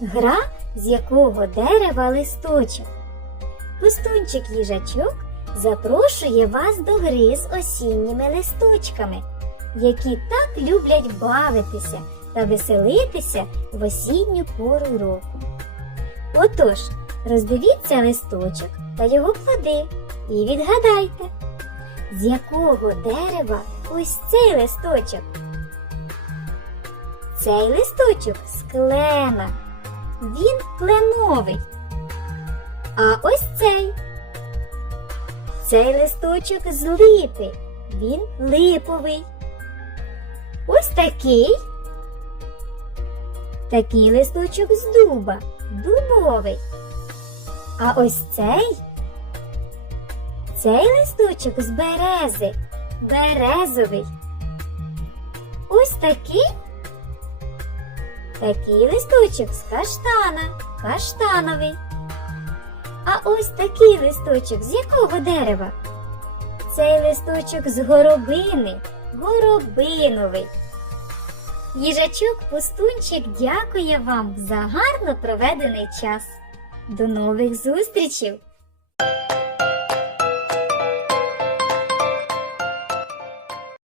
Гра, з якого дерева листочок. Пустунчик їжачок запрошує вас до гри з осінніми листочками, які так люблять бавитися та веселитися в осінню пору року. Отож, роздивіться листочок та його плоди і відгадайте, з якого дерева ось цей листочок. Цей листочок з клена. Він кленовий. А ось цей. Цей листочок з липи. Він липовий. Ось такий. Такий листочок з дуба. Дубовий. А ось цей. Цей листочок з берези. Березовий. Ось такий. Такий листочок з каштана, каштановий. А ось такий листочок з якого дерева? Цей листочок з горобини, горобиновий. Їжачок пустунчик дякує вам за гарно проведений час. До нових зустрічей!